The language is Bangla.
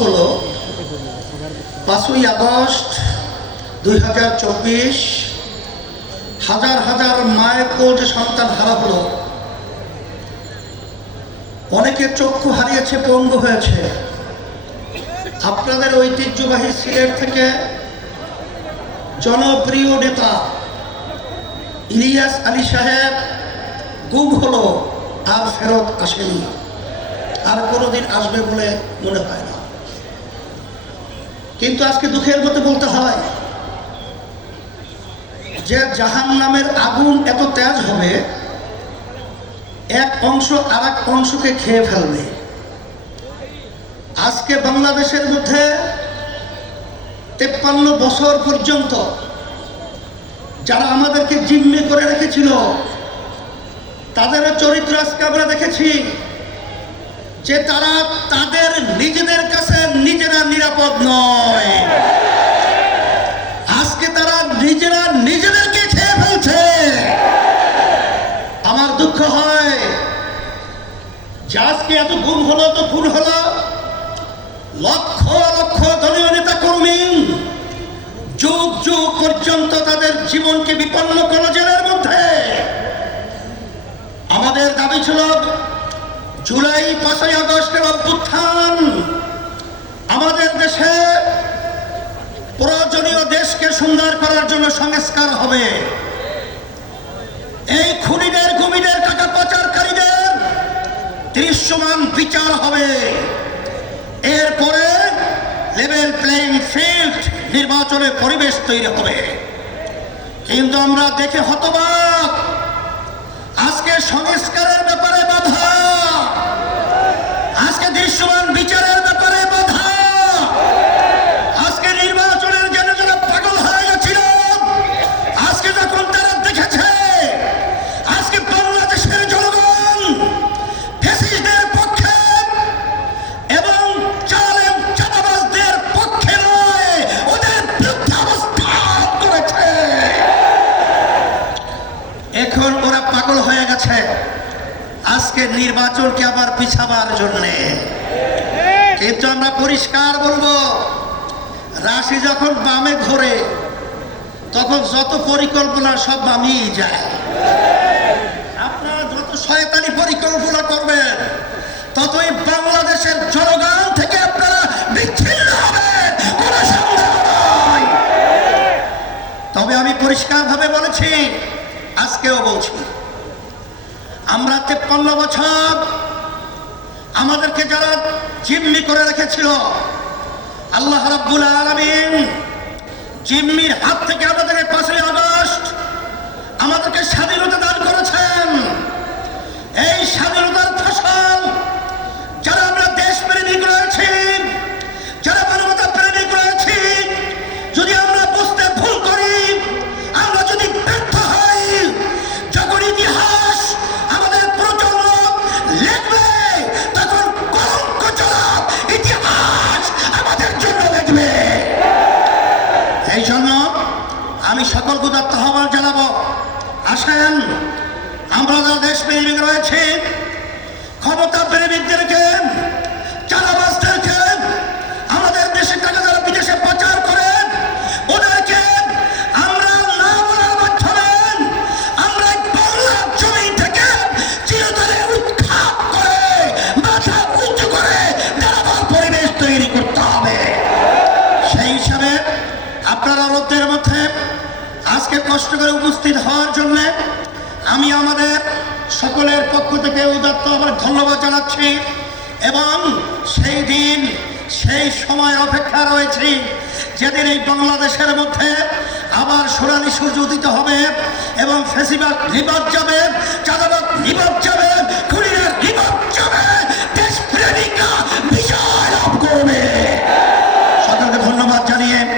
হল, পাঁচই আগস্ট দুই হাজার চব্বিশ, হাজার হাজার মায়ের যে সন্তান হারা অনেকে চক্ষু হারিয়েছে, পঙ্গু হয়েছে। আপনাদের ঐতিহ্যবাহী সিলেট থেকে জনপ্রিয় নেতা ইলিয়াস আলী সাহেব গুম হলো, আর ফেরত আসেনি। আর কোনোদিন আসবে বলে মনে হয় না। কিন্তু আজকে দুঃখের মধ্যে বলতে হয় যে জাহান নামের আগুন এত তেজ হবে, এক অংশ আর এক অংশকে খেয়ে ফেলবে। আজকে বাংলাদেশের মধ্যে তেপ্পান্ন বছর পর্যন্ত যারা আমাদেরকে জিম্মি করে রেখেছিল, তাদের চরিত্র আজকে আমরা দেখেছি যে তারা তাদের নিজেদের কাছে নিজেরা নিরাপদ নয় আজকে তারা নিজেরা নিজেদেরকে খেয়ে ফেলছে আমার দুঃখ হয়। এত হলো তো হলো, লক্ষ লক্ষ দলীয় নেতা কর্মী যুগ যুগ পর্যন্ত তাদের জীবনকে বিপন্ন করল মধ্যে। আমাদের দাবি ছিল, জুলাই পাঁচই আগস্টের অভ্যুত্থান আমাদের দেশে প্রয়োজনীয় দেশকে সুন্দর করার জন্য সংস্কার হবে। এই খুনিদের দৃশ্যমান বিচার হবে। এরপরে লেভেল প্লেইং ফিল্ড নির্বাচনের পরিবেশ তৈরি হবে। কিন্তু আমরা দেখে হতবাক। আজকে সংস্কারের ব্যাপারে বাধা। আজকে দৃশ্যমান বিচারের আজকে নির্বাচনকে আবার পিছাবার জন্যে। কিন্তু আমরা পরিষ্কার বলব, রাশি যখন বামে ঘোরে, তখন যত পরিকল্পনা সব বামিয়ে যায়। আপনারা যত শয়তানি পরিকল্পনা করবেন, ততই বাংলাদেশের জনগণ থেকে আপনারা বিচ্ছিন্ন হবেন তবে আমি পরিষ্কারভাবে বলেছি, আজকেও বলছি। আমরা তেপ্পান্ন বছর আমাদেরকে যারা জিম্মি করে রেখেছিল, আল্লাহ রাব্বুল আলমিন জিম্মির হাত থেকে আমাদেরকে পাঁচই আগস্ট আমাদেরকে এই জন্য আমি সকল গুদার্থ আহ্বান জানাব। আসেন আমরা যারা দেশ প্রেমিক রয়েছে কষ্ট করে উপস্থিত হওয়ার জন্য আমি আমাদের সকলের পক্ষ থেকে উদাত্ত আবার ধন্যবাদ জানাচ্ছি এবং সেই দিন, সেই সময় অপেক্ষা রয়েছি যেদিন এই বাংলাদেশের মধ্যে আবার সোনালি সূর্য উদিত হবে এবং ফেসিবাদ নিবাদ যাবে